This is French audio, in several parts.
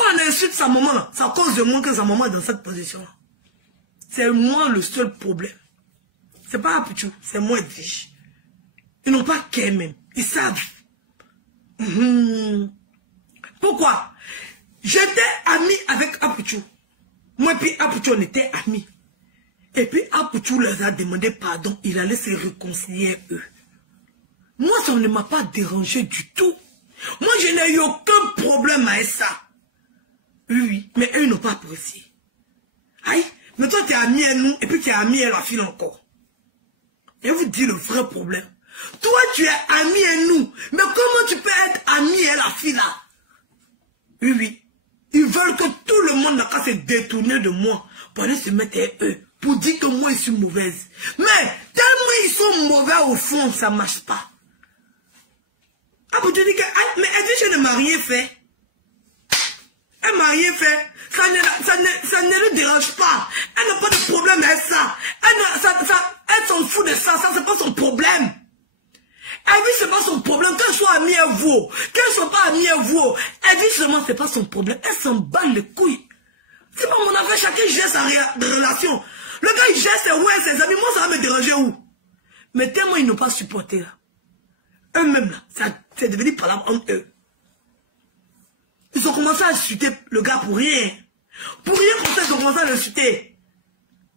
Quand on insulte sa maman, c'est à cause de moi que sa maman est dans cette position. C'est moi le seul problème. C'est pas Apuchou, c'est moi Edwige. Ils n'ont pas qu'elle même. Ils savent. Pourquoi? J'étais ami avec Apuchou. Moi et puis Apuchou, on était amis. Et puis Apuchou leur a demandé pardon. Il allait se réconcilier eux. Moi, ça ne m'a pas dérangé du tout. Moi, je n'ai eu aucun problème avec ça. Oui, mais eux n'ont pas apprécié. Aïe, mais toi, tu es ami à nous, et puis tu es ami à la fille encore. Et vous dis le vrai problème. Toi, tu es ami à nous, mais comment tu peux être ami à la fille là? Oui, oui. Ils veulent que tout le monde n'a qu'à se détourner de moi pour aller se mettre à eux, pour dire que moi, je suis mauvaise. Mais tellement ils sont mauvais au fond, ça ne marche pas. Ah, vous te dites que, ah, mais Edwige ne m'a rien fait. Elle m'a rien fait. Ça ne le dérange pas. Elle n'a pas de problème avec ça. Elle s'en fout de ça. Ça, c'est pas son problème. Edwige, c'est pas son problème. Qu'elle soit amie à vous, qu'elle soit pas amie à vous, Edwige, seulement, c'est pas son problème. Elle s'en bat les couilles. C'est pas mon affaire. Chacun gère sa relation. Le gars, il gère ses ouais, ses amis. Moi, ça va me déranger où? Mais tellement ils n'ont pas supporté, là. Eux-mêmes, là, c'est devenu parlant entre eux. Ils ont commencé à insulter le gars pour rien. Pour rien comme ça, ils ont commencé à l'insulter.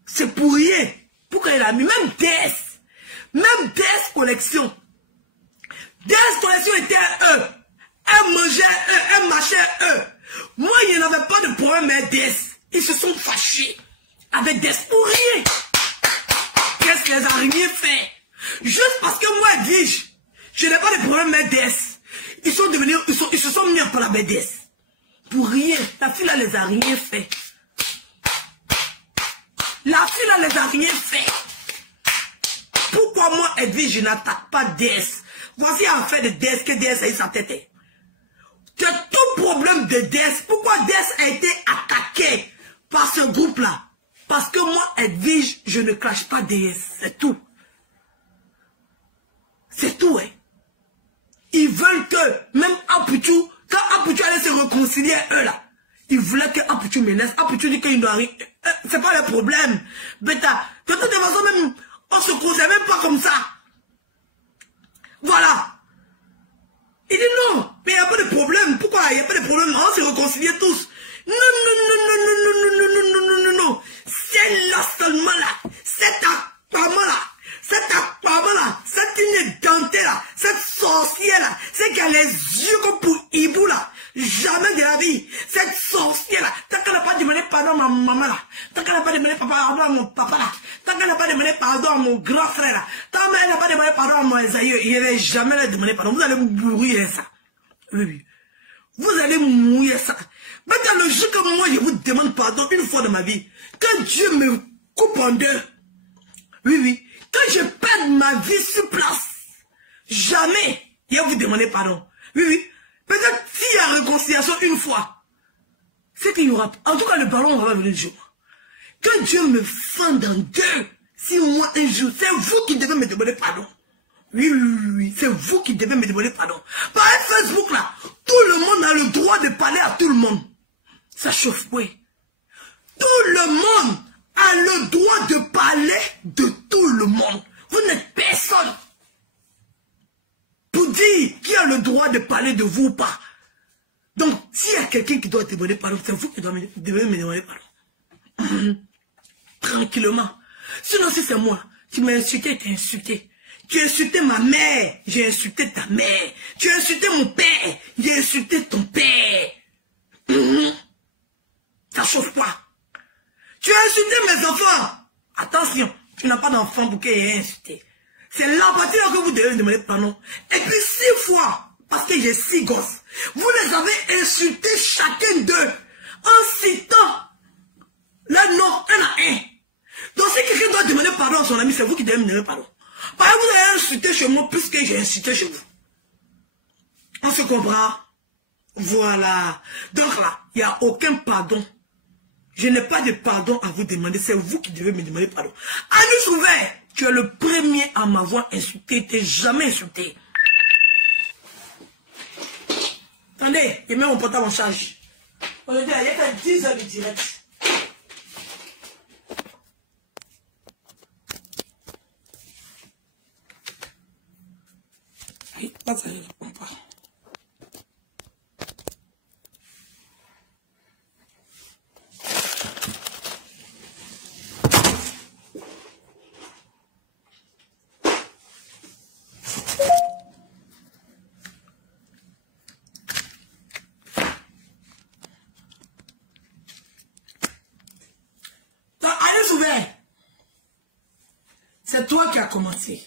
C'est pour rien. Pourquoi il a mis même DS. Même DS Collection. DS Collection était à eux. Elle mangeait à eux. Elle marchait à eux. Moi, il n'y avait pas de problème avec DS. Ils se sont fâchés avec DS pour rien. Qu'est-ce qu'elles ont rien fait? Juste parce que moi, Edwige, je n'ai pas de problème avec DS. Ils se sont mis en parler avec DS. Pour rien. La fille là les a rien fait. La fille là les a rien fait. Pourquoi moi, Edwige, je n'attaque pas DS? Voici un fait de DS que DS a eu sa tête. C'est tout problème de DS. Pourquoi DS a été attaqué par ce groupe-là? Parce que moi, Edwige, je ne clash pas DS. C'est tout. C'est tout, hein. Ils veulent que, même Apuchou, quand Apuchou allait se réconcilier, eux là, ils voulaient que Apuchou menace. Apuchou dit qu'il doit rien. C'est pas le problème. Bêta, de toute façon, même, on se conseille même pas comme ça. Voilà. Il dit non, mais il n'y a pas de problème. Pourquoi il n'y a pas de problème? On se réconcilie tous. Non, non, non, non, non, non, non, non, non, non, non, non, non. C'est là seulement là. C'est apparemment là. Cette apparemment-là, cette ligne dentée là, cette sorcière-là, c'est qu'elle a les yeux comme pour hibou là, jamais de la vie. Cette sorcière-là, tant qu'elle n'a pas demandé pardon à ma maman là, tant qu'elle n'a pas demandé pardon à mon papa là, tant qu'elle n'a pas demandé pardon à mon grand frère là, tant qu'elle n'a pas demandé pardon à mon aïeux, il n'avait jamais leur demandé pardon. Vous allez mourir ça. Oui, oui. Vous allez mourir ça. Maintenant, le jour que moi je vous demande pardon une fois dans ma vie, quand Dieu me coupe en deux, oui, oui. Quand je perds ma vie sur place, jamais il va vous demander pardon. Oui, oui. Peut-être s'il y a réconciliation une fois, c'est qu'il y aura... En tout cas, le pardon va venir le jour. Quand Dieu me fend en deux, si moi un jour, c'est vous qui devez me demander pardon. Oui, oui, oui, oui. C'est vous qui devez me demander pardon. Par Facebook, là, tout le monde a le droit de parler à tout le monde. Ça chauffe, oui. Tout le monde a le droit de parler de tout le monde. Vous n'êtes personne pour dire qui a le droit de parler de vous ou pas. Donc, s'il y a quelqu'un qui doit te demander pardon, c'est vous qui devez me demander pardon. Tranquillement. Sinon, si c'est moi, tu m'as insulté, tu as insulté. Tu as insulté ma mère, j'ai insulté ta mère. Tu as insulté mon père, j'ai insulté ton père. Ça chauffe pas. Tu as insulté mes enfants. Attention, tu n'as pas d'enfant pour qu'il ait insulté. C'est l'empathie que vous devez me demander pardon. Et puis 6 fois, parce que j'ai 6 gosses, vous les avez insultés chacun d'eux en citant leur nom un à un. Donc si quelqu'un doit demander pardon à son ami, c'est vous qui devez me demander pardon. Par exemple, vous avez insulté chez moi plus que j'ai insulté chez vous. On se comprend? Voilà. Donc là, il n'y a aucun pardon. Je n'ai pas de pardon à vous demander, c'est vous qui devez me demander pardon. Alice Ouvert, tu es le premier à m'avoir insulté, tu n'es jamais insulté. Attendez, il met mon portable en charge. Aujourd'hui, il y a fait 10 heures de direct. Oui, là, ça ne répond pas. C'est toi qui as commencé.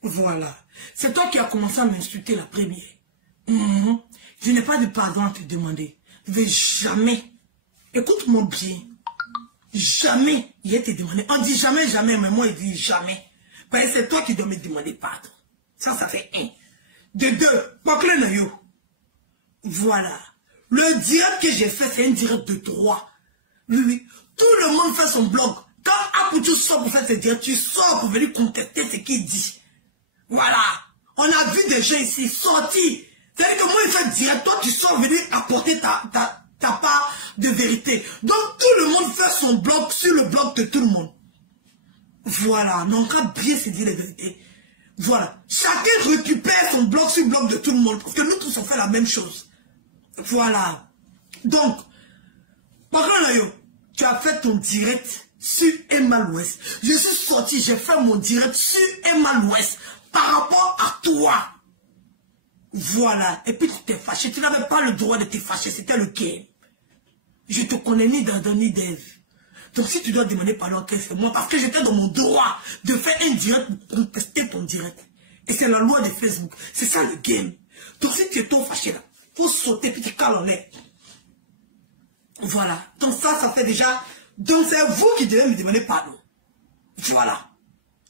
Voilà. C'est toi qui as commencé à m'insulter la première. Je n'ai pas de pardon à te demander. Je ne vais jamais. Écoute-moi bien. Jamais il va te demander. On dit jamais, jamais, mais moi, il dit jamais. Parce que c'est toi qui dois me demander pardon. Ça fait un. De deux, Pokle Nayo. Voilà. Le direct que j'ai fait, c'est un direct de droit. Oui, oui. Tout le monde fait son blog. Quand Apoutou sort pour faire ses directs, tu sors pour venir contester ce qu'il dit. Voilà. On a vu des gens ici sortis. C'est-à-dire que moi, il fait direct. Toi, tu sors venir apporter ta part de vérité. Donc, tout le monde fait son blog sur le blog de tout le monde. Voilà. Mais on va bien se dire la vérité. Voilà. Chacun récupère son blog sur le blog de tout le monde. Parce que nous tous, on fait la même chose. Voilà. Donc, par contre, tu as fait ton direct sur Emma l'Ouest. Je suis sorti, j'ai fait mon direct sur Emma l'Ouest par rapport à toi. Voilà. Et puis tu t'es fâché. Tu n'avais pas le droit de te fâcher. C'était le game. Je te connais ni d'Adam ni d'Ève. Donc si tu dois demander pardon, c'est moi. Parce que j'étais dans mon droit de faire un direct pour contester ton direct. Et c'est la loi de Facebook. C'est ça le game. Donc si tu es trop fâché là, il faut sauter puis tu cales en l'air. Voilà. Donc ça fait déjà... Donc c'est vous qui devez me demander pardon. Voilà.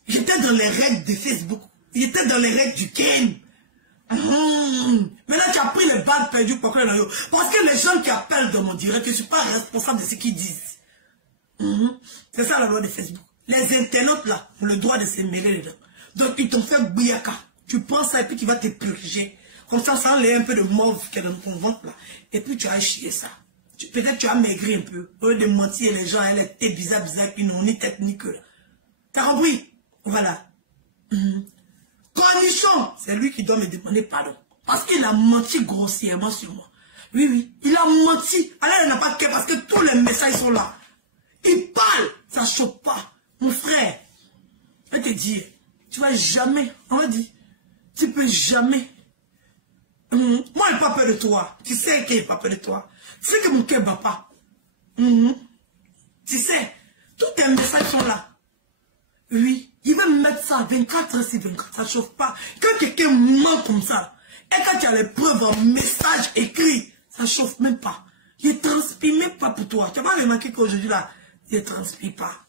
J'étais dans les règles de Facebook. J'étais dans les règles du game. Maintenant tu as pris les balles perdues pour que parce que les gens qui appellent dans mon direct, je ne suis pas responsable de ce qu'ils disent. C'est ça la loi de Facebook. Les internautes là ont le droit de se mêler dedans. Donc ils t'ont fait bouillaka. Tu penses ça et puis tu vas te purger. Comme ça enlève un peu de mauve qui est dans ton ventre là. Et puis tu as chié ça. Peut-être tu as maigri un peu. Au lieu de mentir les gens, elle était bizarre, qui n'ont ni tête ni queue. T'as compris? Voilà. Cornichon, c'est lui qui doit me demander pardon. Parce qu'il a menti grossièrement sur moi. Oui, oui. Il a menti. Alors il n'a pas de cœur parce que tous les messages sont là. Il parle. Ça ne choque pas. Mon frère, je vais te dire, tu vas jamais, on va dire, tu peux jamais. Moi, je n'ai pas peur de toi. Tu sais qu'il n'a pas peur de toi. Tu sais que mon cœur ne bat pas. Tu sais, tous tes messages sont là. Oui, il va me mettre ça 24 heures sur 24, ça ne chauffe pas. Quand quelqu'un ment comme ça, et quand tu as les preuves en message écrit, ça ne chauffe même pas. Il ne transpire même pas pour toi. Tu n'as pas remarqué qu'aujourd'hui là, il ne transpire pas.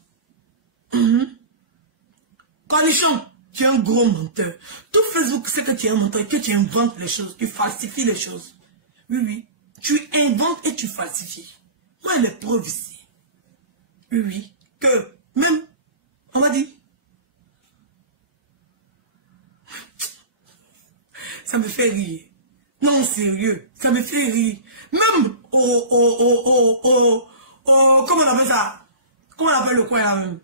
Cornichon, tu es un gros menteur. Tout Facebook sait que tu es un menteur, que tu inventes les choses, tu falsifies les choses. Oui, oui. Tu inventes et tu falsifies. Moi, les preuves ici. Oui, oui. Que même, on va dire, ça me fait rire. Non, sérieux, ça me fait rire. Même comment on appelle ça? Comment on appelle le coin là même?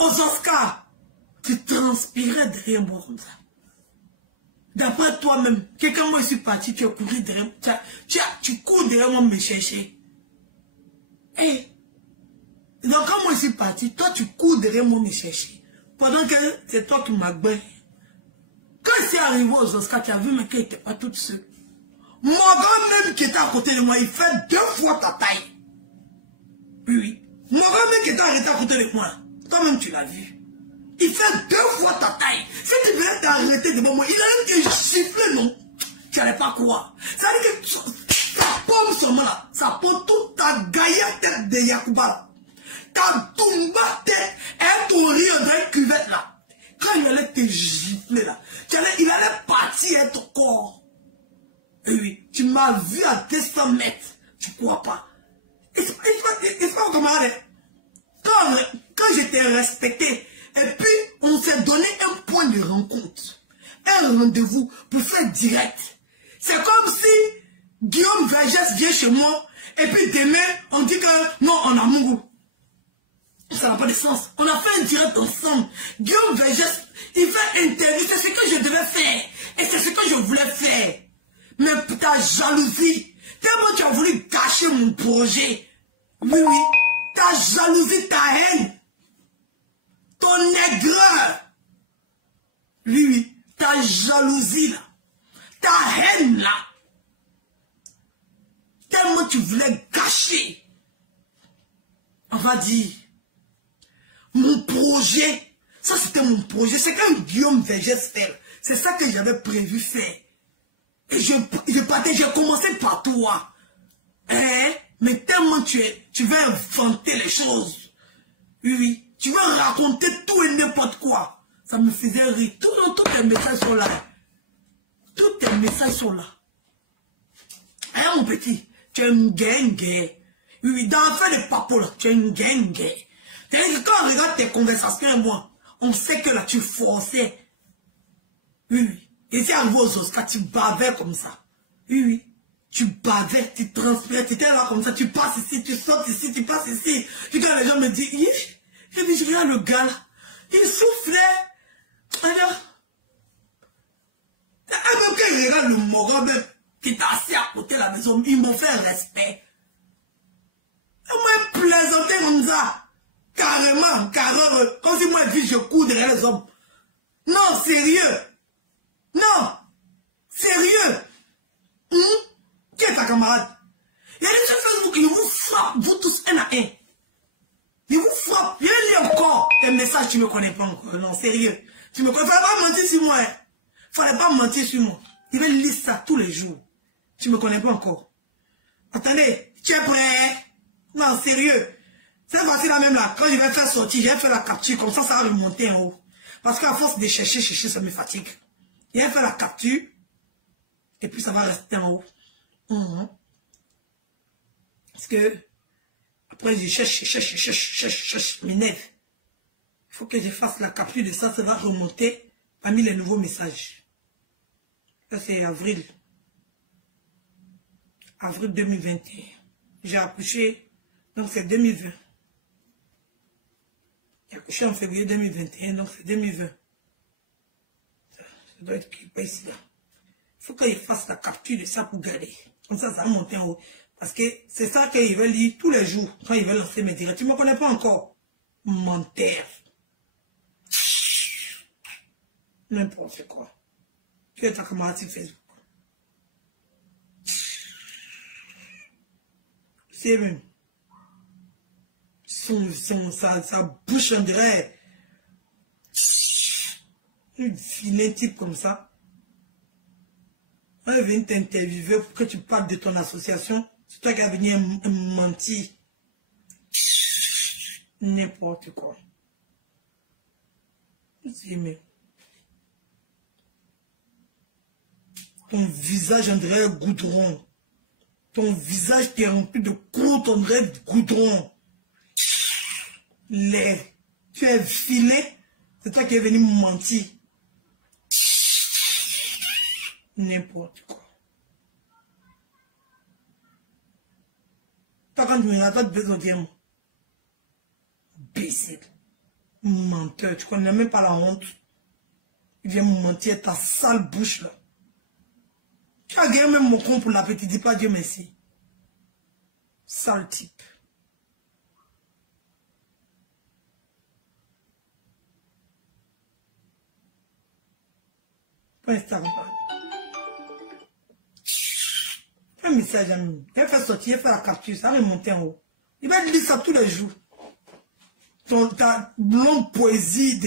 Aux Oscars, tu transpirais derrière moi comme ça. D'après toi-même, quand moi je suis parti, tu as couru derrière moi. Tu cours derrière moi me chercher. Et donc quand moi je suis parti, toi tu cours derrière moi me chercher. Pendant que c'est toi qui m'as gagné. Quand c'est arrivé aux Oscars, tu as vu mais qu'elle n'était pas toute seule. Mon grand-même qui était à côté de moi, il fait 2 fois ta taille. Oui, oui. Mon grand-même qui était arrêté à côté de moi, toi-même tu l'as vu. Il fait 2 fois ta taille. Si tu venais t'arrêter devant moi, il allait te gifler, non? Tu n'allais pas croire. Ça veut dire que ta pomme seulement là, ça prend toute ta gaillette tête de Yacouba. Ta toumba tête et ton rire dans une cuvette là. Quand il allait te gifler là, il allait partir à ton corps. Et oui, tu m'as vu à 200 mètres. Tu ne crois pas. Il se passe comment quand je t'ai respecté, et puis on s'est donné un point de rencontre, un rendez-vous pour faire direct. C'est comme si Guillaume Vergès vient chez moi, et puis demain, on dit que non, on a Mougou. Ça n'a pas de sens. On a fait un direct ensemble. Guillaume Vergès, il fait interview, c'est ce que je devais faire. Et c'est ce que je voulais faire. Mais ta jalousie, tellement tu as voulu gâcher mon projet. Oui, oui. Ta jalousie, ta haine. Ton aigreur. Oui, oui. Ta jalousie, là. Ta haine, là. Tellement tu voulais gâcher. On va dire. Mon projet. Ça, c'était mon projet. C'est quand Guillaume Vergès fait. C'est ça que j'avais prévu faire. Et j'ai commencé par toi. Hein? Mais tellement tu veux inventer les choses. Oui, oui. Tu veux raconter tout et n'importe quoi. Ça me faisait rire. Tous tes messages sont là. Tous tes messages sont là. Hein, mon petit? Tu es une gang. Oui, oui. Dans l'affaire de Papo, là, tu es une gang. C'est-à-dire que quand on regarde tes conversations et moi, on sait que là, tu forçais. Oui, oui. Et c'est arrivé aux Oscars, tu bavais comme ça. Oui, oui. Tu bavais, tu transpirais, tu étais là comme ça, tu passes ici, tu sautes ici, tu passes ici. Puis quand les gens me disent, et puis je regarde le gars là, il soufflait. Alors, même quand il regarde le moron même, qui est assis à côté de la maison, ils m'ont fait respect. Ils m'ont plaisanté comme ça. Carrément, comme si moi, je cours derrière les hommes. Non, sérieux. Non, sérieux. Qui est ta camarade? Il y a des gens sur Facebook qui vous frappent, vous tous un à un. Ils vous frappent. Il y a encore des messages, tu ne me connais pas encore. Non, sérieux. Tu me connais. Il ne fallait pas mentir sur moi. Il ne fallait pas mentir sur moi. Il va lire ça tous les jours. Tu ne me connais pas encore. Attendez, tu es prêt? Non, sérieux. C'est facile là même là. Quand je vais faire sortir, je vais faire la capture. Comme ça, ça va me monter en haut. Parce qu'à force de chercher, ça me fatigue. Je vais faire la capture. Et puis ça va rester en haut. Parce que après je cherche, m'énerve. Il faut que je fasse la capture de ça, ça va remonter parmi les nouveaux messages. Ça c'est avril. Avril 2021. J'ai accouché, donc c'est 2020. J'ai accouché en février 2021, donc c'est 2020. Ça doit être pas ici là. Il faut qu'il fasse la capture de ça pour garder. Comme ça, ça va monter en haut. Parce que c'est ça qu'il veut lire tous les jours quand il veut lancer mes directs. Tu ne me connais pas encore. Menteur. N'importe quoi. Tu es ta camarade sur Facebook. C'est même. Sa bouche en dirait. Une filet type comme ça. On est venu t'interviewer pour que tu parles de ton association. C'est toi qui as venu mentir. N'importe quoi. Ton visage on dirait goudron. Ton visage qui est rempli de croûte on dirait goudron. L'air. Tu es filé. C'est toi qui es venu mentir. N'importe quoi. Toi, quand tu me regardes, tu besoin de dire moi. Imbécile. Menteur. Tu connais même pas la honte. Il vient me mentir ta sale bouche là. Tu as gagné même mon compte pour l'appétit. Dis pas Dieu merci. Sale type. Pas Instagram. Un message à nous. Il va faire sortir, il va faire la capture, ça va monter en haut. Il va lire ça tous les jours. Ta longue poésie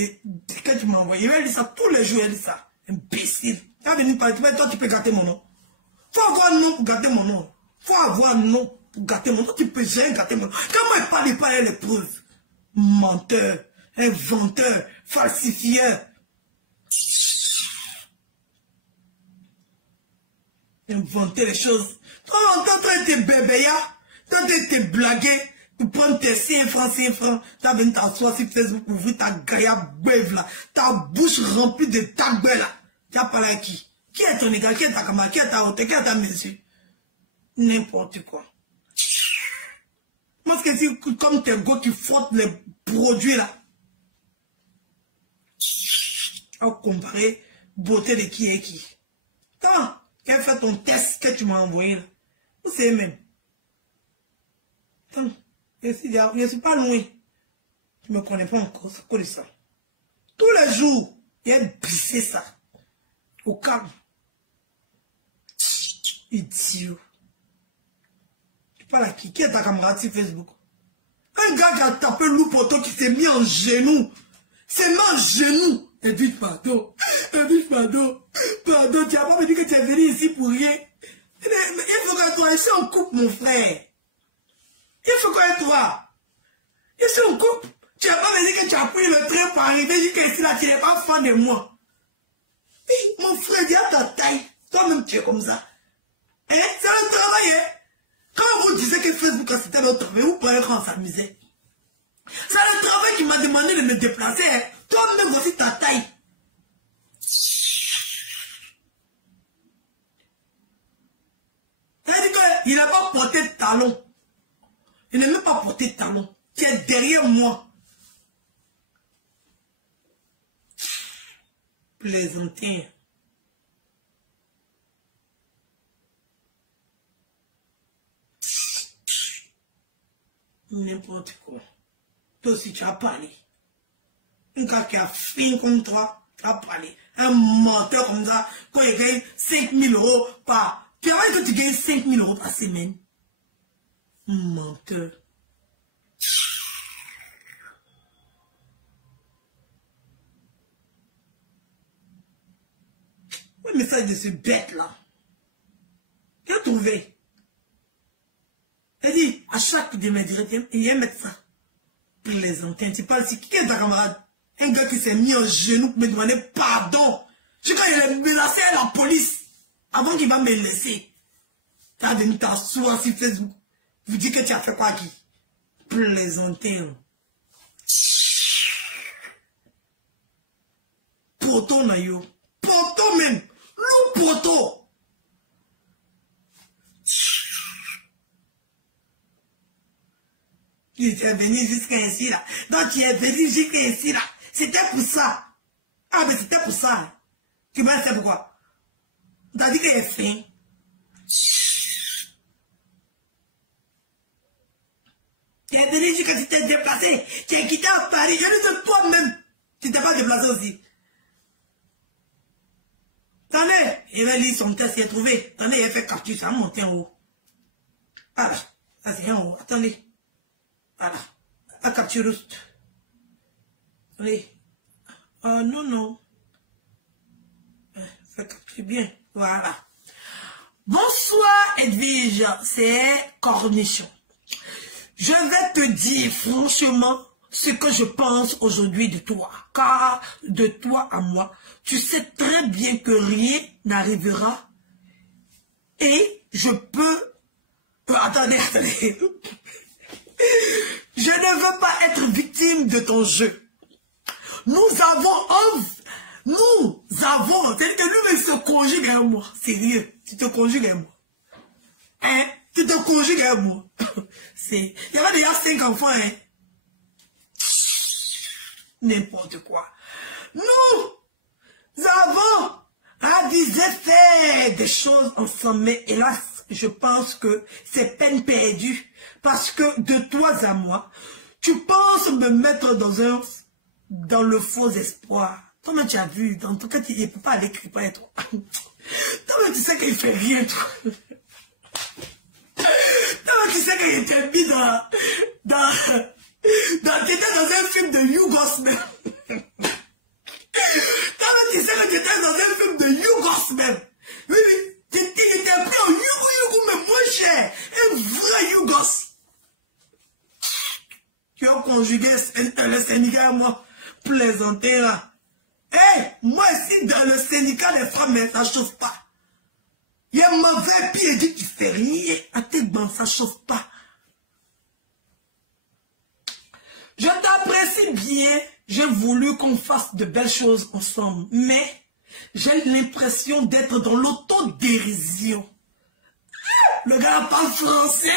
que tu m'as envoyé, il va lire ça tous les jours, il lit ça. Imbécile. Tu vas venir parler, toi tu peux gâter mon nom. Faut avoir un nom pour gâter mon nom. Faut avoir un nom pour gâter mon nom. Tu peux jamais gâter mon nom. Comment il parle, il parle les preuves. Menteur, inventeur, falsifieur. Inventer les choses. Toi, t'es bébéya, toi, t'es blagué, pour prendre tes 5 francs, t'as venu t'asseoir sur Facebook, ouvrir ta gaïa beuve là, ta bouche remplie de ta gueule là. Tu as parlé à qui? Qui est ton égal? Qui est ta camarade? Qui est ta hauteur? Qui est ta mesure? N'importe quoi. Moi, que c'est comme tes gars qui frottent les produits là. À comparer beauté de qui est qui. Quand elle fait ton test que tu m'as envoyé là, vous savez même. Attends, je suis pas loin. Tu ne me connais pas encore, c'est quoi de ça? Tous les jours, il y a blessé ça. Au calme. Idiot. Tu parles à qui? Qui est ta camarade sur Facebook? Un gars qui a tapé loup poteau qui s'est mis en genoux. S'est mis en genoux. Et dit pardon. Pardon, tu n'as pas me dit que tu es venu ici pour rien. Il faut que toi, ici on coupe mon frère. Il faut que toi. Ici on coupe. Tu n'as pas me dit que tu as pris le train pour arriver. Dis que ici là, tu n'es pas fan de moi. Oui, mon frère, dis à ta taille. Toi-même, tu es comme ça. Hein? C'est le travail, hein? Quand vous disiez que Facebook c'était notre travail, vous parlez quand on s'amusait. C'est le travail qui m'a demandé de me déplacer. Hein? Toi-même aussi ta taille. C'est-à-dire qu'il n'a pas porté de talon. Il n'a même pas porté de talon. Tu es derrière moi. Plaisantin. N'importe quoi. Toi aussi tu as parlé. Un gars qui a fini comme toi, tu as parlé. Un menteur comme ça, quand il gagne 5 000 € par... Tu as vu que tu gagnes 5 000 € par semaine? Menteur. Oui, mais ça de ce bête là. Tu as trouvé? C'est-à-dire, à chaque de mes directions, il y a un médecin. Plaisantin, tu parles ici. Qui est ta camarade? Un gars qui s'est mis en genou pour me demander pardon. C'est quand il a menacé à la police. Avant qu'il va me laisser. Tu as venu t'asseoir sur Facebook. Vous dites que tu as fait quoi qui? Plaisantin. Poto nayo. Poto même. Loup poto. Tu es venu jusqu'à ici là. Donc tu es venu jusqu'à ici là. C'était pour ça. Ah mais c'était pour ça. Tu m'as fait pourquoi? Tu as dit qu'il est fin. Tu es venu jusqu'à tu t'es déplacé. Tu es quitté à Paris. Je dis de toi-même. Tu t'es pas déplacé aussi. Attendez, il va lire son test, il a trouvé. Attendez, il a fait capture, ça a monté en haut. Ah là, ça c'est en haut. Attendez. Voilà. La capture juste. Oui. Non, non. Ça capture bien. Voilà. Bonsoir, Edwige. C'est Cornichon. Je vais te dire franchement ce que je pense aujourd'hui de toi. Car de toi à moi, tu sais très bien que rien n'arrivera. Et je peux... attendez. Je ne veux pas être victime de ton jeu. Nous avons, c'est-à-dire que lui, il se conjugue à moi. Sérieux, tu te conjugues à moi. Hein? Tu te conjugues à moi. Il y avait déjà 5 enfants, hein? N'importe quoi. Nous avons avisé faire des choses ensemble, mais hélas, je pense que c'est peine perdue. Parce que de toi à moi, tu penses me mettre dans le faux espoir. Toi-même, tu as vu, en tout cas, il ne peut pas aller criper toi. Toi-même, tu sais qu'il ne fait rien, toi. Toi-même, tu sais qu'il était mis tu étais dans un film de Yougos, même. Toi-même, tu sais que tu étais dans un film de Yougos, même. Oui, oui. Tu étais pris en Yougou, mais moins cher. Un vrai Yougos. Tu as conjugué le syndicat, moi, plaisanter là. Moi ici, dans le syndicat des femmes, ça ne chauffe pas. Il y a un mauvais pied dit qu'il fait rien. À tes bancs, ça ne chauffe pas. Je t'apprécie bien. J'ai voulu qu'on fasse de belles choses ensemble. Mais j'ai l'impression d'être dans l'autodérision. Le gars parle français.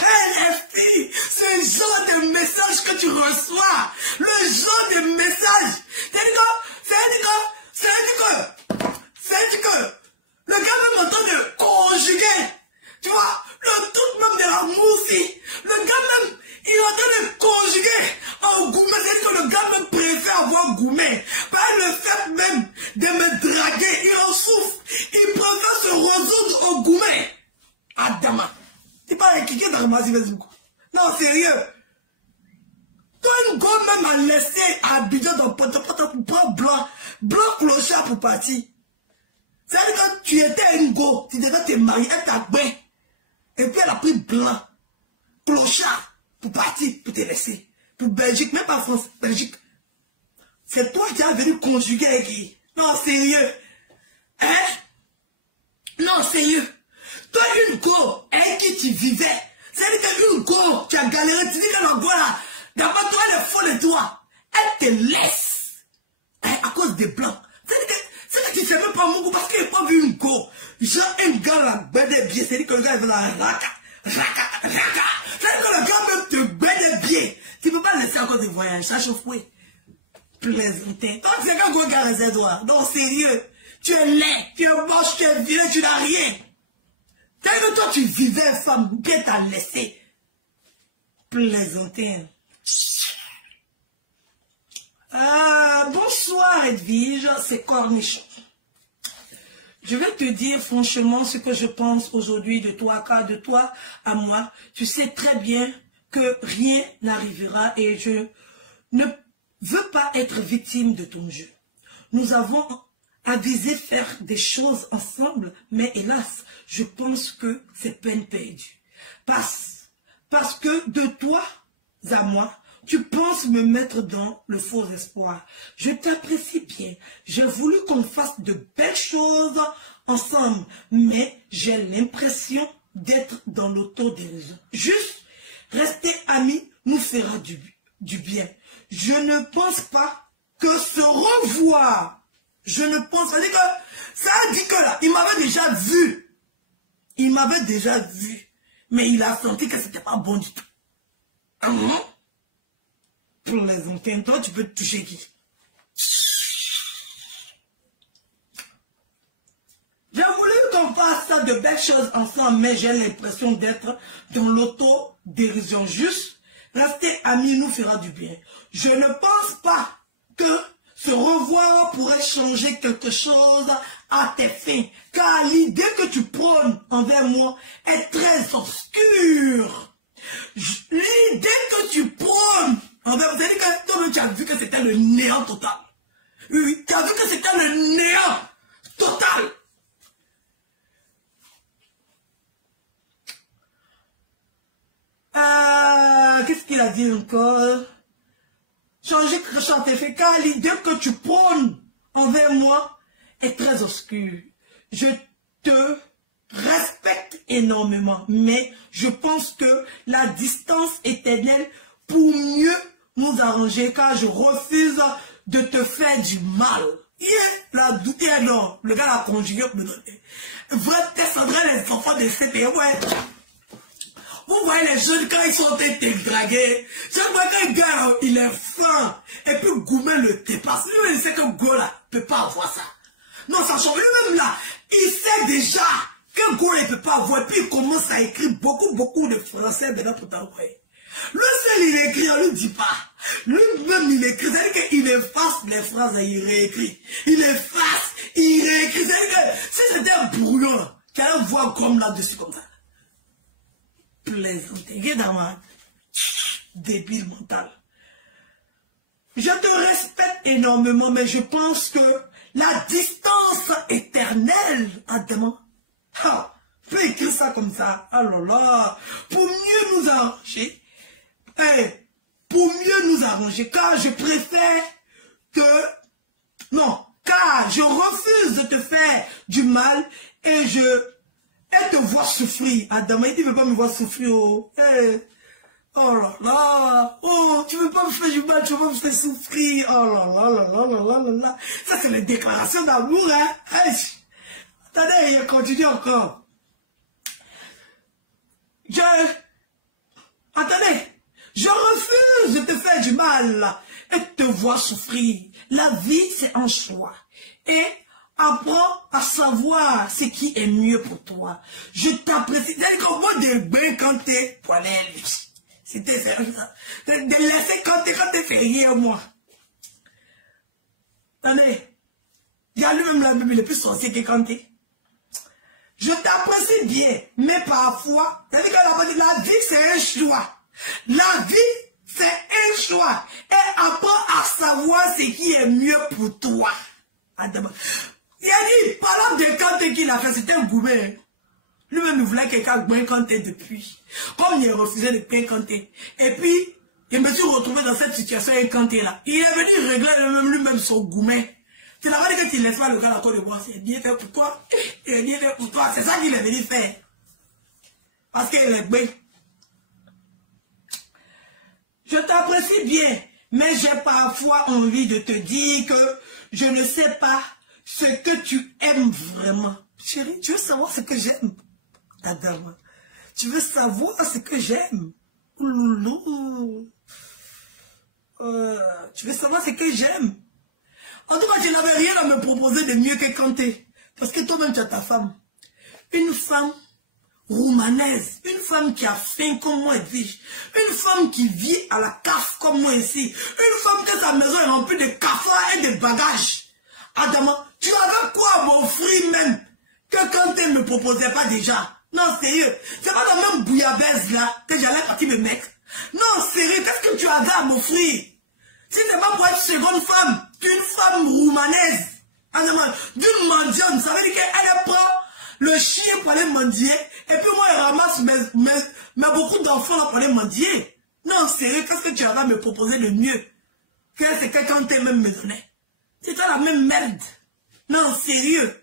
Les filles, ce genre de message que tu reçois, le genre de message, c'est que le gars même en train de conjuguer, tu vois, le truc même de la moussie, le gars même, il est en train de conjuguer en gourmet, c'est-à-dire que le gars même préfère avoir gourmet, par le fait même de me draguer, il en souffre, il préfère se résoudre au gourmet. Adama, tu parles qui est dans le massif Facebook. Non, sérieux. Toi, une gomme même à laisser à Abidjan dans le pot blanc clochard pour partir. C'est-à-dire que tu étais une go, tu devais te marier, elle t'a bain. Et puis elle a pris blanc, clochard, pour partir, pour te laisser. Pour Belgique, même pas France, Belgique. C'est toi qui as venu conjuguer avec qui? Non, sérieux. Hein? Non, sérieux. Toi, une go avec qui tu vivais. C'est-à-dire qu'une go, tu as galéré, tu dis que la go là, d'abord toi, elle est folle de toi. Elle te laisse. Hein, à cause des blancs. C'est que tu ne sais même pas mon goût parce qu'il n'a pas vu une go. Genre, un gars la bête bien. C'est-à-dire que le gars, il fait la raka. C'est-à-dire que le gars même te bête bien. Tu ne peux pas laisser encore des voyages. Ça chauffe, oui. Plaisantin. Toi, c'est qu'un gros gars reste toi. Non, sérieux. Tu es laid, tu es moche, tu es vilain, tu n'as rien. C'est-à-dire que toi, tu vivais femme, bien t'as laissé. Plaisantin. Bonsoir Edwige, c'est Cornichon. Je vais te dire franchement ce que je pense aujourd'hui de toi, car de toi à moi, tu sais très bien que rien n'arrivera et je ne veux pas être victime de ton jeu. Nous avons avisé faire des choses ensemble, mais hélas, je pense que c'est peine perdue. Parce que de toi à moi, tu penses me mettre dans le faux espoir. Je t'apprécie bien. J'ai voulu qu'on fasse de belles choses ensemble, mais j'ai l'impression d'être dans l'autodérision. Juste rester amis nous fera du bien. Je ne pense pas que se revoir, je ne pense pas, ça a dit que là, il m'avait déjà vu. Il m'avait déjà vu, mais il a senti que c'était pas bon du tout. Pour les enfants, toi, tu peux te toucher qui? J'ai voulu qu'on fasse ça de belles choses ensemble, mais j'ai l'impression d'être dans l'autodérision. Juste, rester amis nous fera du bien. Je ne pense pas que se revoir pourrait changer quelque chose à tes fins, car l'idée que tu prônes envers moi est très obscure. L'idée que tu prônes envers moi, c'est-à-dire que toi-même tu as vu que c'était le néant total. Oui, tu as vu que c'était le néant total. Qu'est-ce qu'il a dit encore? Changer quelque chose à tes fins, car l'idée que tu prônes envers moi est très obscure. Je te respecte énormément, mais je pense que la distance éternelle pour mieux nous arranger, car je refuse de te faire du mal. Non, le gars a conjugué. Vrai, descendrait les enfants de CP, ouais. Vous voyez les jeunes quand ils sont été dragués. Chaque fois qu'un gars, il est fin, et puis Gourmet le dépasse. Lui, il sait que Go là, ne peut pas avoir ça. Non, ça change. Lui-même là, il sait déjà que Go ne peut pas avoir. Et puis il commence à écrire beaucoup de français maintenant pour t'envoyer. Lui seul, il écrit, on ne lui dit pas. Lui-même, il écrit. C'est-à-dire qu'il efface les phrases et il réécrit. Il efface, il réécrit. C'est-à-dire que si c'était un brouillon là, qu'il y a une voix comme là-dessus, comme ça. Plaisanter. Débile mental. Je te respecte énormément, mais je pense que la distance éternelle, Adam, peux écrire ça comme ça. Alors là, pour mieux nous arranger, car je préfère que, non, car je refuse de te faire du mal et te voir souffrir. Adam, il ne veut pas me voir souffrir. Oh, oh là là. Oh, tu ne veux pas me faire du mal, tu ne veux pas me faire souffrir. Oh là là là là là là là là. Ça, c'est les déclarations d'amour, hein. Attendez, il continue encore. Attendez, je refuse de te faire du mal et de te voir souffrir. La vie, c'est un choix. Et apprends à savoir ce qui est mieux pour toi. Je t'apprécie. C'est comme moi de bain quand t'es poilé. C'était ça. De laisser quand t'es fait rien, moi. Attendez. Il y a lui-même la Bible, il est plus sorcier que Kanté. Je t'apprécie bien, mais parfois, la vie c'est un choix. La vie c'est un choix. Et apprends à savoir ce qui est mieux pour toi. Adam. Il a dit, parlant de Kanté qu'il a fait, c'était un gourmet. Lui-même il voulait quelqu'un bien Kanté depuis. Comme il refusait de bien Kanté. Et puis, il me suis retrouvé dans cette situation avec Kanté là. Il est venu régler lui-même son gourmet. Tu n'as pas dit que tu ne laisses pas le gars à la Côte d'Ivoire. C'est bien fait pour toi. C'est bien fait pour toi. C'est ça qu'il est venu faire. Parce qu'il est bien. Je t'apprécie bien. Mais j'ai parfois envie de te dire que je ne sais pas ce que tu aimes vraiment. Chérie, tu veux savoir ce que j'aime? Ta dame. Tu veux savoir ce que j'aime? Tu veux savoir ce que j'aime? En tout cas, je n'avais rien à me proposer de mieux que Kanté. Parce que toi-même, tu as ta femme. Une femme roumanaise. Une femme qui a faim comme moi ici. Une femme qui vit à la CAF comme moi ici. Une femme que sa maison est remplie de cafards et de bagages. Adama, tu avais quoi à m'offrir même que Kanté ne me proposait pas déjà? Non, sérieux. C'est pas dans la même bouillabaisse là que j'allais partir me mettre. Non, sérieux, qu'est-ce que tu avais à m'offrir? Si c'est pas pour être seconde femme, d'une femme roumanaise, d'une mendiante, ça veut dire qu'elle prend le chien pour aller mendier, et puis moi elle ramasse beaucoup d'enfants pour aller mendier. Non, sérieux, qu'est-ce que tu vas me proposer de mieux que ce que Kanté même me donnait? C'est la même merde. Non, sérieux.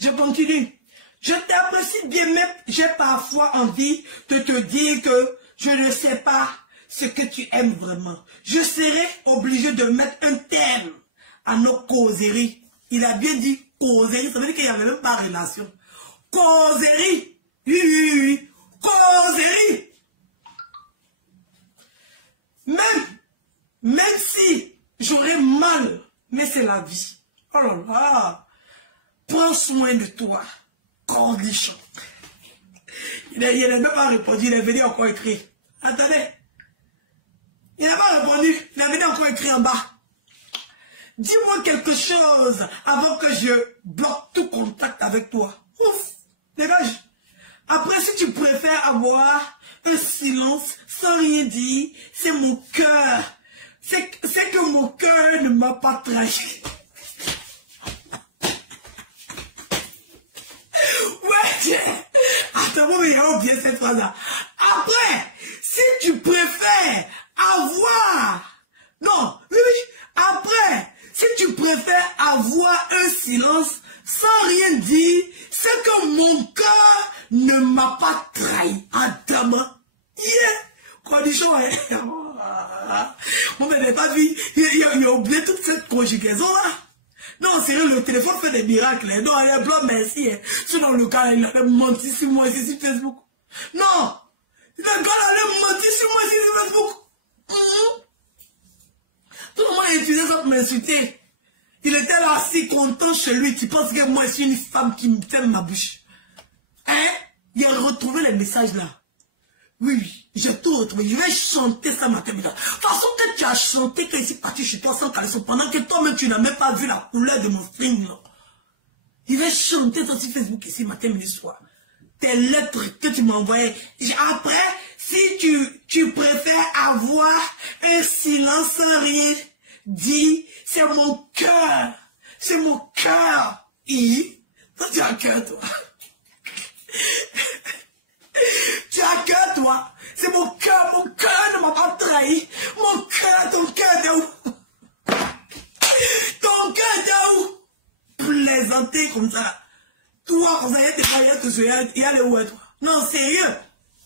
Je continue. Je t'apprécie bien, mais j'ai parfois envie de te dire que je ne sais pas ce que tu aimes vraiment. Je serai obligé de mettre un terme à nos causeries. Il a bien dit causerie, ça veut dire qu'il n'y avait même pas relation. Causerie, oui, causerie. Même si j'aurais mal, mais c'est la vie. Oh là là, prends soin de toi. Cornichon. Il n'a même pas répondu, il est venu encore écrire. Attendez. Il n'a pas répondu, il est venu encore écrire en bas. Dis-moi quelque chose avant que je bloque tout contact avec toi. Ouf, dégage. Après, si tu préfères avoir un silence sans rien dire, c'est mon cœur. C'est que mon cœur ne m'a pas trahi. Attends, mais il y a oublié cette phrase-là. Après, si tu préfères avoir... Non, oui. Après, si tu préfères avoir un silence sans rien dire, c'est que mon cœur ne m'a pas trahi. Adam, condition, on n'avait pas vu, il a oublié toute cette conjugaison-là. Non, sérieux, le téléphone fait des miracles. Non, elle est blanc, merci. Sinon, le gars, il avait menti sur moi ici sur Facebook. Non, le gars, il avait menti sur moi ici sur Facebook. Tout le monde a utilisé ça pour m'insulter. Il était là si content chez lui. Tu penses que moi, je suis une femme qui me ferme ma bouche. Hein? Il a retrouvé les messages là. Oui, j'ai tout retrouvé. Je vais chanter ça matin. De toute façon que tu as chanté quand il est parti chez toi sans caleçon, pendant que toi-même tu n'as même pas vu la couleur de mon string. Il va chanter sur Facebook ici matin, midi, soir. Tes lettres que tu m'as envoyées. Après, si tu préfères avoir un silence sans rien dit, c'est mon cœur. C'est mon cœur. Toi, tu as un cœur, toi. Tu as cœur, toi. C'est mon cœur ne m'a pas trahi. Mon cœur, ton cœur de où? Ton cœur de où? Plaisanter comme ça. Toi, comme ça, il y a des barrières, il y a les où, toi? Non, sérieux.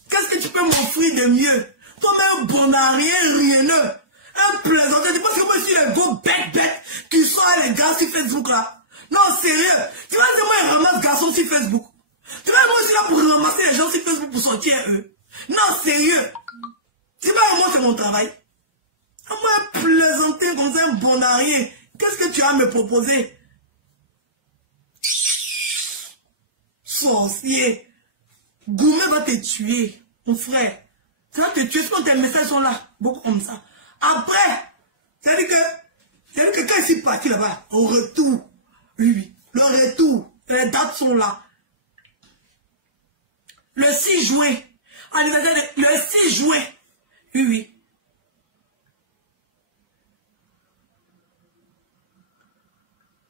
Qu'est-ce que tu peux m'offrir de mieux? Toi-même, bon à rien. Un plaisanter, tu penses que moi, je suis un gros bête qui sort les gars sur Facebook là. Non, sérieux. Tu vois, c'est moi, je ramasse garçons sur Facebook. Tu vois, moi, je suis là pour ramasser les gens sur Facebook pour sortir eux. Non, sérieux. C'est pas moi, c'est mon travail. Moi, plaisanter comme ça, un bon à rien. Qu'est-ce que tu as à me proposer? Sorcier. Gourmet va te tuer, mon frère. Ça va te tuer, parce que tes messages sont là. Beaucoup comme ça. Après, c'est-à-dire que quand je suis parti là-bas, au retour, oui, le retour, les dates sont là. Le 6 juin, le 6 juin, oui.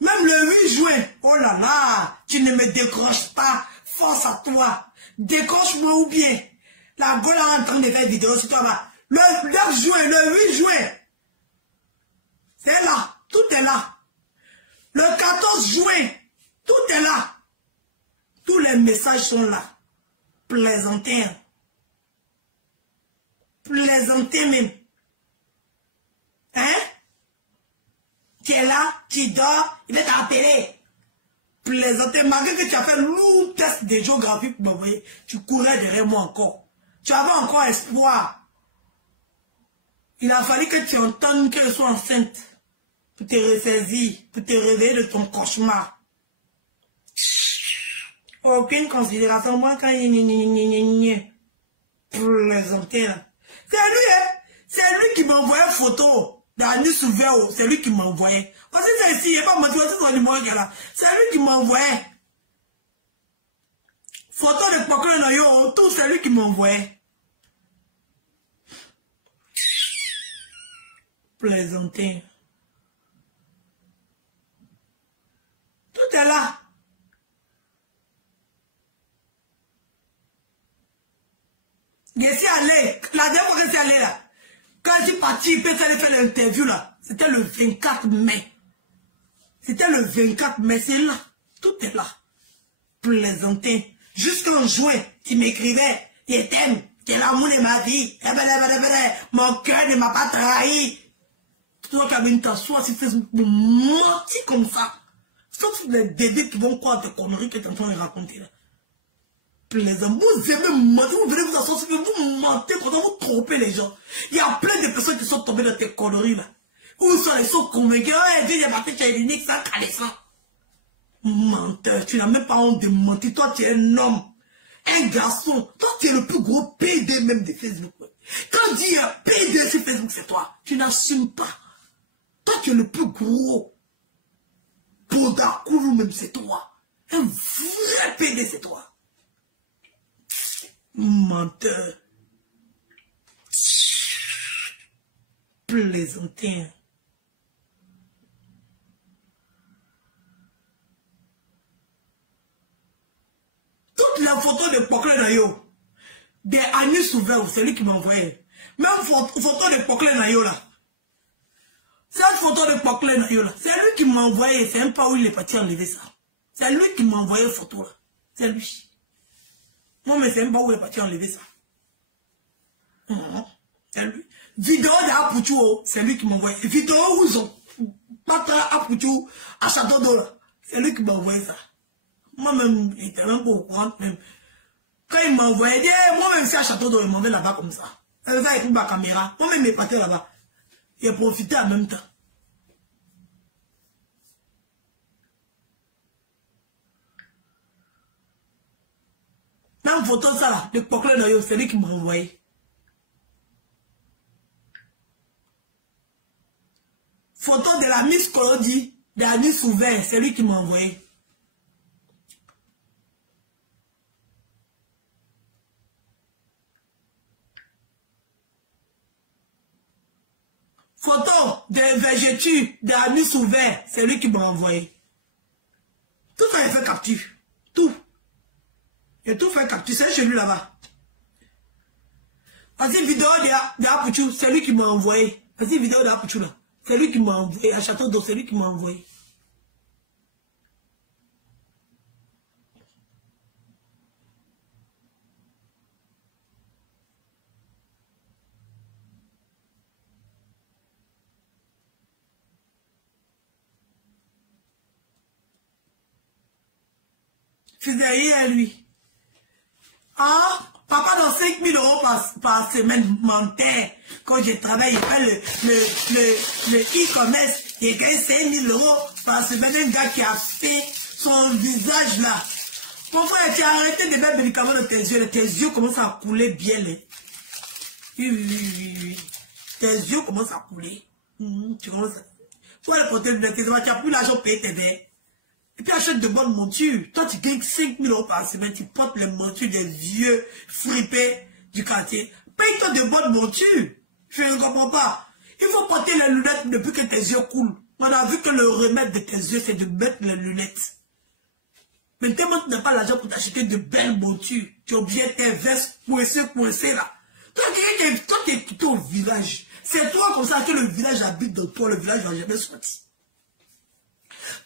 Même le 8 juin, oh là là, tu ne me décroches pas, force à toi. Décroche-moi ou bien. La gueule est en train de faire vidéo sur toi là. Le 9 juin, le 8 juin, c'est là, tout est là. Le 14 juin, tout est là. Tous les messages sont là. Plaisanter. Plaisanter même. Hein? Tu es là, tu dors, il va t'appeler. Plaisanter, malgré que tu as fait lourd test de géographie pour m'envoyer, tu courais derrière moi encore. Tu avais encore espoir. Il a fallu que tu entendes qu'elle soit enceinte pour te ressaisir, pour te réveiller de ton cauchemar. Aucune considération, moi, quand il plaisanter. C'est lui, hein? C'est lui qui m'a envoyé une photo d'Annie Souvert, c'est lui qui m'a envoyé. Voici ça ici, il n'y a pas motivé, c'est son numéro qui est là. C'est lui qui m'a envoyé. Photo de Pokle Noyo, tout c'est lui qui m'a envoyé. Plaisanter. Tout est là. Je suis allé, la dernière fois que je suis allé là, quand je suis parti, il peut aller faire l'interview là, c'était le 24 mai. C'était le 24 mai, c'est là. Tout est là. Plaisanter. Jusqu'en juin, tu m'écrivais, je t'aime, tu es l'amour de ma vie, mon cœur ne m'a pas trahi. Toi qui as une t'asseoir sur Facebook pour mentir comme ça. Sauf les bébés qui vont croire tes conneries que tu es en train de raconter là. Plaisant. Vous aimez mentir, vous venez vous asseoir sur Facebook, vous mentez, pourtant vous trompez les gens. Il y a plein de personnes qui sont tombées dans tes conneries là. Où ils sont convaincus, oh, viens, parti chez l'unique, ça calissant. Menteur, tu n'as même pas honte de mentir. Toi, tu es un homme, un garçon. Toi, tu es le plus gros PD même de Facebook. Quand on dit PD sur Facebook, c'est toi. Tu n'assumes pas. Toi, tu es le plus gros. Podakoulou même, c'est toi. Un vrai PD, c'est toi. Menteur. Plaisantin. Toutes les photos de Pokle Nayo, des Annie Souvert, c'est lui qui m'a envoyé. Même photo de Pokle Nayo là. Cette photo de Pokle Nayo là, c'est lui qui m'a envoyé. C'est même pas où il est parti enlever ça. C'est lui qui m'a envoyé photo là. C'est lui. Moi, mais c'est même pas où il est parti enlever ça. C'est lui. Vidéo d'Apuchou, c'est lui qui m'a envoyé. Vidéo où ils ont pas Apuchou à Château d'Eau là. C'est lui qui m'a envoyé ça. Moi-même, il était même pas au courant. Même. Quand il m'a envoyé, moi-même, c'est à Château d'Eau, il m'envoie là-bas comme ça. Elle va avec ma caméra. Moi-même, il est parti là-bas. Il a profité en même temps. Même photo ça là, de Pokle Noyo, c'est lui qui m'a envoyé. Photo de la Miss Colodi, de la Miss Ouvert, c'est lui qui m'a envoyé. Photo de végéture, de la Miss Ouvert, c'est lui qui m'a envoyé. Tout ça, il fait capture. Tout. Il a tout fait capture, c'est chez lui là-bas. Vas-y, vidéo de Apuchou, c'est lui qui m'a envoyé. Vas-y, vidéo de Apuchou là. C'est lui qui m'a envoyé. À Château d'Eau, c'est lui qui m'a envoyé. Je suis derrière lui. Ah, papa dans 5 000 € par semaine mentait. Quand je travaille, il fait le e-commerce, il gagne 5 000 € par semaine. Un gars qui a fait son visage là. Mon frère, tu as arrêté de mettre médicaments dans tes yeux. Tes yeux commencent à couler bien. Oui. Tes yeux commencent à couler. Tu commences à... Tu vas aller porter le lunettes, tu n'as plus l'argent pour payer tes verres. Et puis achète de bonnes montures. Toi, tu gagnes 5 000 € par semaine, tu portes les montures des vieux fripés du quartier. Paye-toi de bonnes montures. Je ne comprends pas. Il faut porter les lunettes depuis que tes yeux coulent. On a vu que le remède de tes yeux, c'est de mettre les lunettes. Mais tellement tu n'as pas l'argent pour t'acheter de belles montures. Tu es obligé de tes vestes coincées là. Toi, tu es quitté au village. C'est toi comme ça que le village habite dans toi. Le village ne va jamais sortir.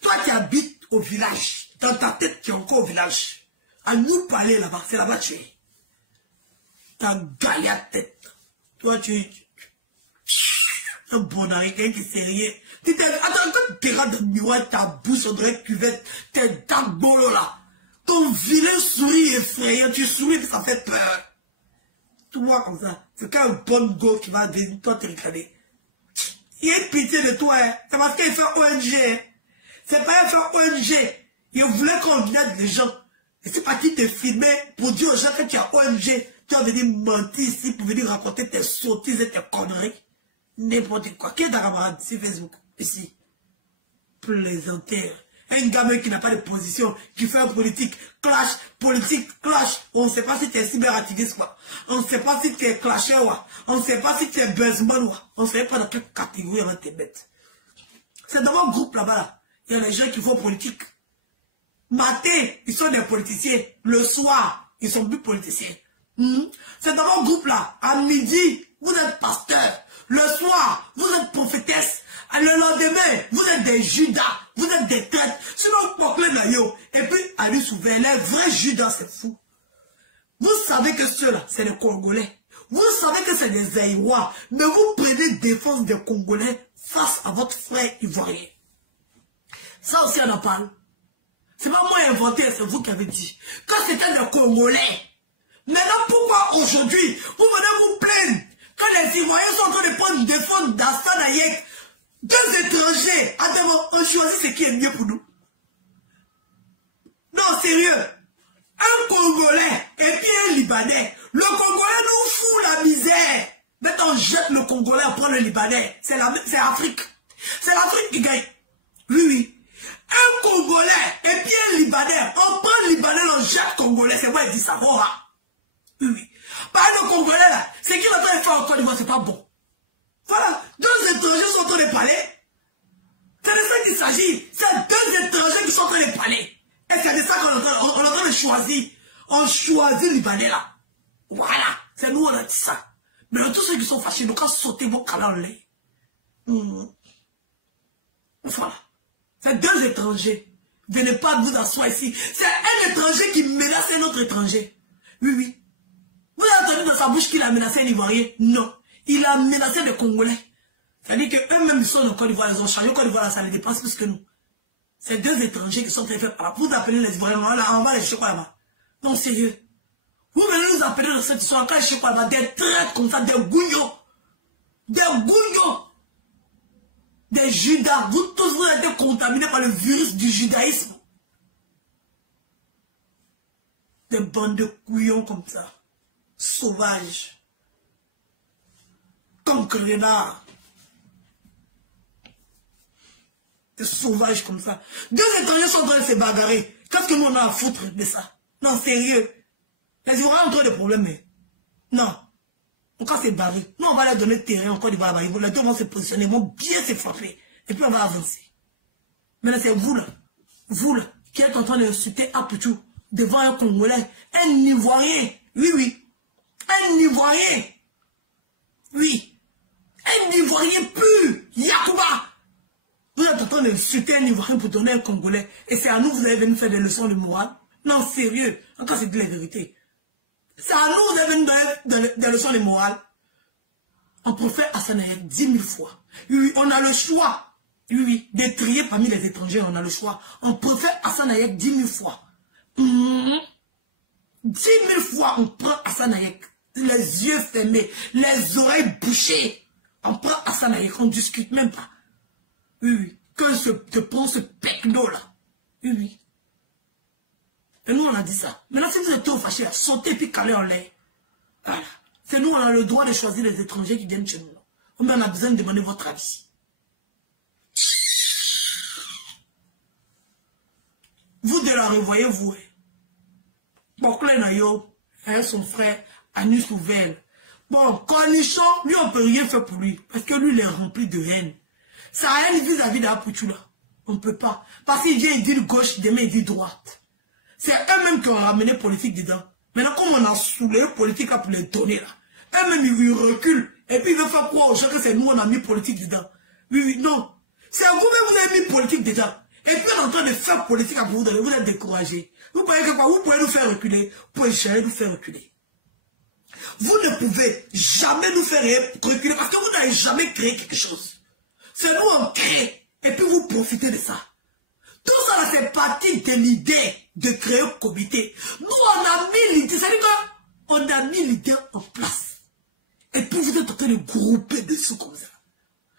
Toi, tu habites au village. Dans ta tête, tu es encore au village. À nous parler là-bas, c'est là-bas que tu es. Ta gaillard tête. Toi, tu es un bon américain qui sait rien. Attends, quand tu regardes dans le miroir, ta bouche, on dirait cuvette, tes dents bolo là. Ton vilain sourire effrayant, tu souris, ça fait peur. Tu vois comme ça. C'est qu'un bon go qui va venir, toi, te regarder. Il a pitié de toi, hein. C'est parce qu'il fait ONG. C'est pas un fait ONG. Il voulait qu'on aide les gens. Et c'est parti te filmer pour dire aux gens que tu as ONG. Tu as venu mentir ici pour venir raconter tes sottises et tes conneries. N'importe quoi. Qui est ta camarade sur Facebook? Ici. Plaisanteur. Un gamin qui n'a pas de position, qui fait un politique, clash, on ne sait pas si tu es cyberactiviste, quoi. On ne sait pas si tu es clasher, quoi. On ne sait pas si tu es buzzman, quoi. On ne sait pas dans quelle catégorie on va te mettre. C'est dans mon groupe là-bas, là. Il y a les gens qui font politique. Matin, ils sont des politiciens. Le soir, ils sont plus politiciens. C'est dans mon groupe là. À midi, vous êtes pasteur. Le soir, vous êtes prophétesse. Le lendemain, vous êtes des Judas. Vous êtes des traîtres. Sinon, vous proclamez la yo. Et puis, à lui s'ouvrir. Les vrais Judas, c'est fou. Vous savez que ceux-là, c'est les Congolais. Vous savez que c'est des Aïwa. Mais vous prenez défense des Congolais face à votre frère ivoirien. Ça aussi, on en parle. C'est pas moi inventé, c'est vous qui avez dit. Quand c'était des Congolais. Maintenant, pourquoi aujourd'hui, vous venez vous plaindre quand les Ivoiriens sont en train de prendre défense d'Assane Hayek, deux étrangers, attends, on choisit ce qui est mieux pour nous. Non, sérieux. Un Congolais et puis un Libanais. Le Congolais nous fout la misère. Maintenant, on jette le Congolais après le Libanais. C'est l'Afrique. C'est l'Afrique qui gagne. Oui. Un Congolais et puis un Libanais. On prend le Libanais, on jette le Congolais. C'est moi qui dis ça. Oui. Par le Congolais là, ce qu'il est en train de faire en Côte d'Ivoire, c'est pas bon. Voilà, deux étrangers sont en train de parler. C'est de ça qu'il s'agit. C'est deux étrangers qui sont en train de parler. Et c'est de ça qu'on est en train de choisir. On choisit le Libanais là. Voilà, c'est nous on a dit ça. Mais tous ceux qui sont fâchés, nous quand sauter vos calants lait. Voilà. C'est deux étrangers. Venez pas vous asseoir ici. C'est un étranger qui menace un autre étranger. Oui. Vous avez entendu dans sa bouche qu'il a menacé un Ivoirien? Non. Il a menacé des Congolais. C'est-à-dire qu'eux-mêmes, ils sont en Côte d'Ivoire. Ils ont changé Côte d'Ivoire, ça les dépasse plus que nous. C'est deux étrangers qui sont très faits par là. Vous appelez les Ivoiriens, on va les chercher quoi là-bas? Non, sérieux. Vous venez nous appeler dans cette histoire, quand les chercher quoi là-bas? Des traîtres comme ça, des gougnons. Des gougnons. Des Judas. Vous tous, vous avez été contaminés par le virus du judaïsme. Des bandes de couillons comme ça. Sauvages. Comme renards. Des sauvages comme ça. Deux étrangers sont en train de se bagarrer. Qu'est-ce que nous on a à foutre de ça? Non, sérieux. Les Ivoiriens ont trop de problèmes. Mais... non. On va se barrer. Nous, on va leur donner le terrain encore. Les deux vont se positionner. Ils vont bien se frapper. Et puis on va avancer. Maintenant, c'est vous là. Vous là. Qui êtes en train d'insulter Apoutou. Devant un Congolais. Un Ivoirien. Oui. Un Ivoirien. Oui. Un Ivoirien pur. Yacouba. Vous êtes en train d'insulter un Ivoirien pour donner un Congolais. Et c'est à nous que vous allez venir faire des leçons de morale. Non, sérieux. Encore c'est de la vérité. C'est à nous que vous allez venir donner des leçons de morale. On préfère Assane Hayek 10 000 fois. Oui, on a le choix. Oui, de trier parmi les étrangers, on a le choix. On préfère Assane Hayek 10 000 fois. 10 000 fois, on prend Hassan Hayek. Les yeux fermés, les oreilles bouchées. On prend Hassan Hayek, on ne discute même pas. Oui, oui. Que te prend ce pecno là. Oui, oui. Et nous, on a dit ça. Maintenant, si vous êtes trop fâchés, sautez puis calez en l'air. Voilà. C'est nous, on a le droit de choisir les étrangers qui viennent chez nous. Mais on a besoin de demander votre avis. Vous de la revoyez, vous. Bon, Nayo, son frère, Anus Louvel. Bon, Cornichon, lui, on ne peut rien faire pour lui. Parce que lui, il est rempli de haine. Ça haine vis-à-vis d'Apouchou là. On ne peut pas. Parce qu'il vient, il dit gauche, demain, il dit droite. C'est eux-mêmes qui ont ramené politique dedans. Maintenant, comme on a saoulé politique pour les donner là, eux-mêmes, ils reculent. Et puis, ils veulent faire croire aux gens que c'est nous, on a mis politique dedans. Oui, oui, non. C'est vous-même, vous avez mis politique dedans. Et puis, on est en train de faire politique à vous donner. Vous êtes découragés. Vous croyez que quoi? Vous pouvez nous faire reculer. Vous pouvez jamais nous faire reculer. Vous ne pouvez jamais nous faire reculer parce que vous n'avez jamais créé quelque chose. C'est nous, on crée. Et puis, vous profitez de ça. Tout ça, là, c'est parti de l'idée de créer un comité. Nous, on a mis l'idée. C'est-à-dire qu'on a mis l'idée en place. Et puis, vous êtes en train de grouper dessus comme ça.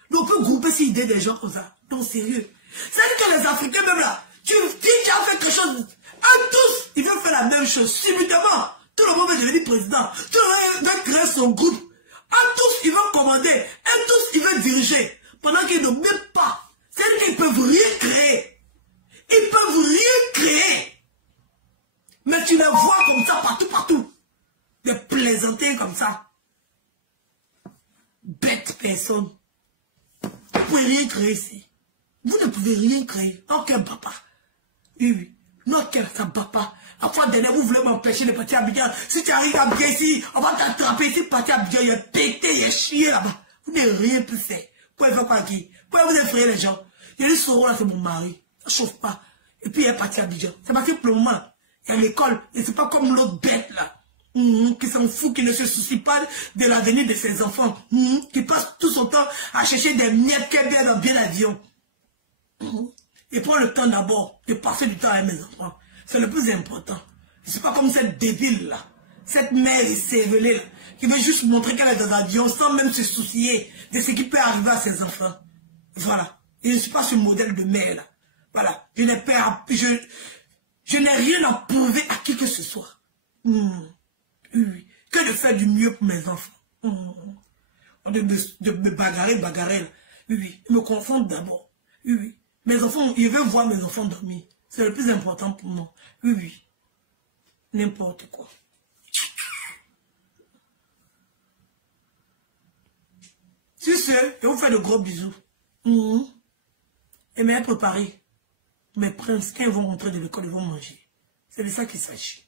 Nous, on peut grouper ces idées des gens comme ça. Non, sérieux. C'est-à-dire que les Africains, même là, tu as fait quelque chose. Eux tous, ils veulent faire la même chose. Subitement, tout le monde veut devenir président. Tout le monde veut créer son groupe. Eux tous, ils veulent commander. Eux tous, ils veulent diriger. Pendant qu'ils n'ont même pas. C'est-à-dire qu'ils ne peuvent rien créer. Ils peuvent rien créer. Mais tu les vois comme ça, partout, partout. Des plaisantins comme ça. Bête personne. Vous ne pouvez rien créer ici. Vous ne pouvez rien créer. Aucun papa. Oui, oui. Non, ça ne va pas. La fois dernière, vous voulez m'empêcher de partir à Abidjan. Si tu arrives à Abidjan ici, on va t'attraper ici, partir à Abidjan, il y a pété, il y a chié là-bas. Vous n'avez rien pu faire. Vous pouvez faire quoi qui? Vous pouvez vous effrayer les gens. Il y a des sorons là, c'est mon mari. Ça ne chauffe pas. Et puis il est parti à Abidjan. C'est parce que pour le moment, il y a l'école. Et c'est pas comme l'autre bête là. Qui s'en fout, qui ne se soucie pas de l'avenir de ses enfants. Qui passe tout son temps à chercher des miettes qui est bien dans bien l'avion. Et prends le temps d'abord de passer du temps avec mes enfants. C'est le plus important. C'est pas comme cette débile là. Cette mère écervelée là. Qui veut juste montrer qu'elle est dans l'avion sans même se soucier de ce qui peut arriver à ses enfants. Voilà. Et je ne suis pas ce modèle de mère là. Voilà. Je n'ai rien à prouver à qui que ce soit. Oui. Que de faire du mieux pour mes enfants. De me bagarrer là. Oui. Ils me confondent d'abord. Oui. Mes enfants, ils veulent voir mes enfants dormir. C'est le plus important pour moi. Oui, oui. N'importe quoi. Si c'est, je vous fais de gros bisous. Et bien préparez. Mes princes, quand ils vont rentrer de l'école, ils vont manger. C'est de ça qu'il s'agit.